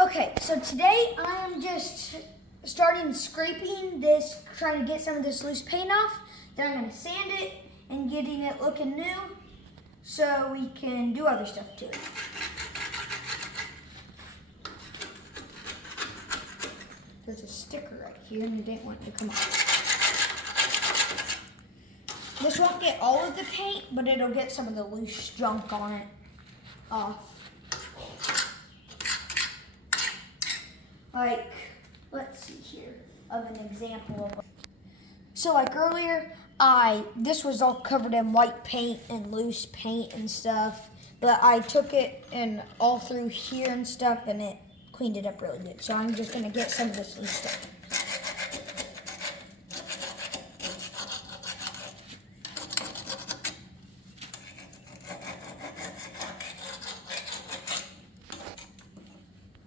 Okay, so today I am just starting scraping this, trying to get some of this loose paint off. Then I'm going to sand it and getting it looking new so we can do other stuff to it. There's a sticker right here and I didn't want it to come off. This won't get all of the paint, but it'll get some of the loose junk on it off. Like, let's see here of an example of. So like earlier, this was all covered in white paint and loose paint and stuff, but I took it and all through here and stuff, and it cleaned it up really good. So I'm just gonna get some of this loose stuff.